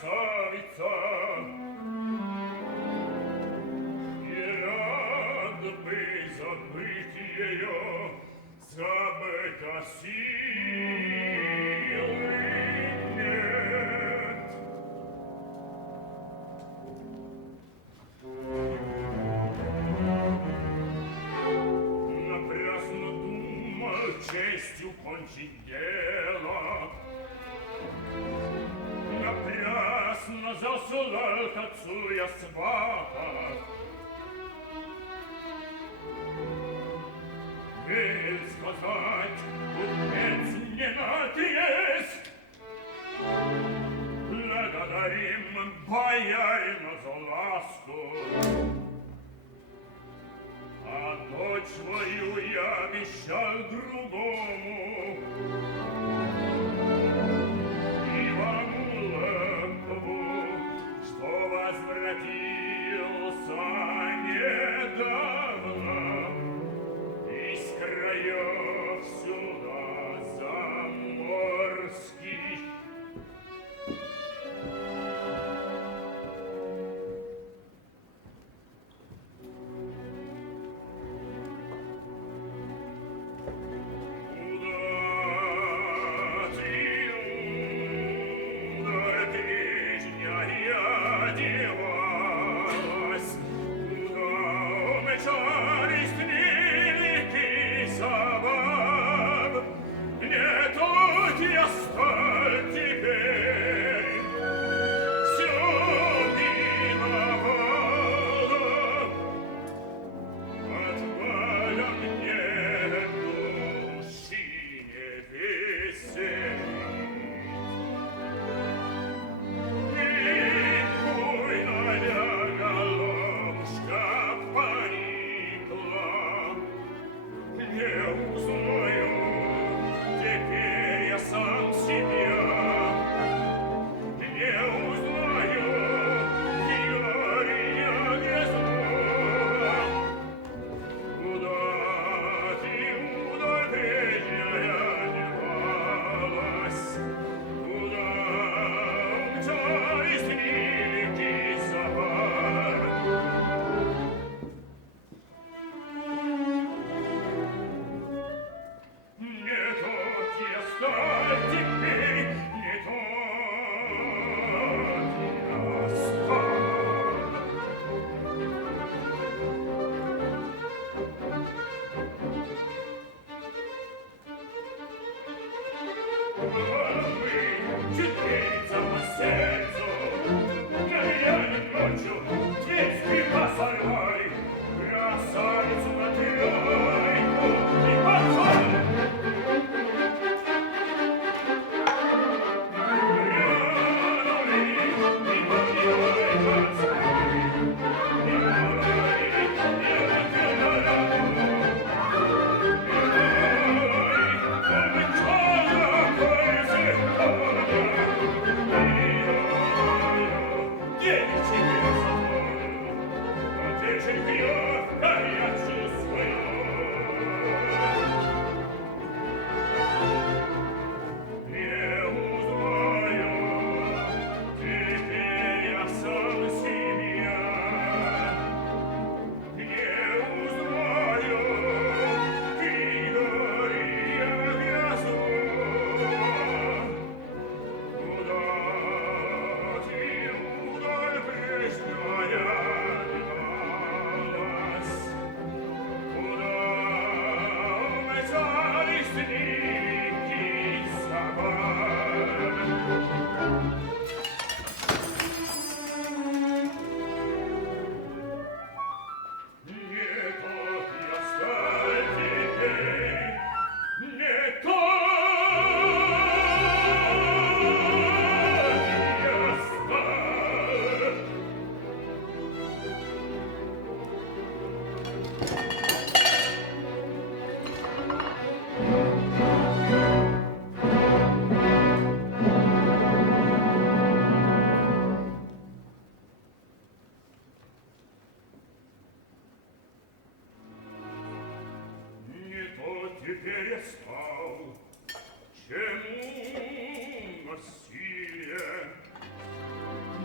красавица, и рад бы забыть ее, забыть о силы нет. Напрасно думал честью кончить дело, напрасно засылал к отцу я свата. Вель сказать, купец не надеясь, благодарим боярина за ласку, а дочь свою я обещал другому, Ивану Лэпову, что возвратился недавно из краев сюда заморских.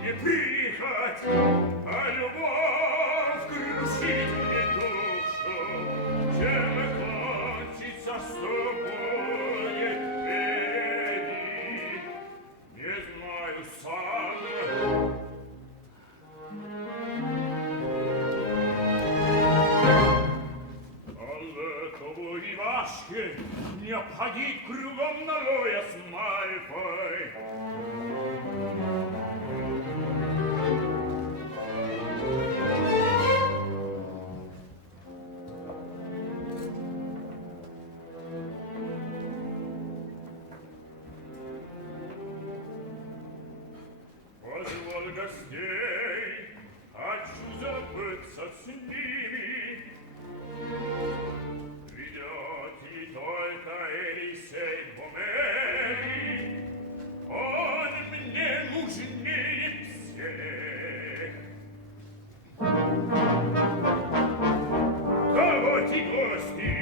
не прихоть, а любовь крушит мне душу, чем кончится с тобой впереди. Не знаю сам. Але тобой важке не обходить кругом ногой с Мальфой. Позволь гостей, хочу забыться с ними. Ведет ли только Елисей Помери, он мне нужнее всех. Да вот и гости.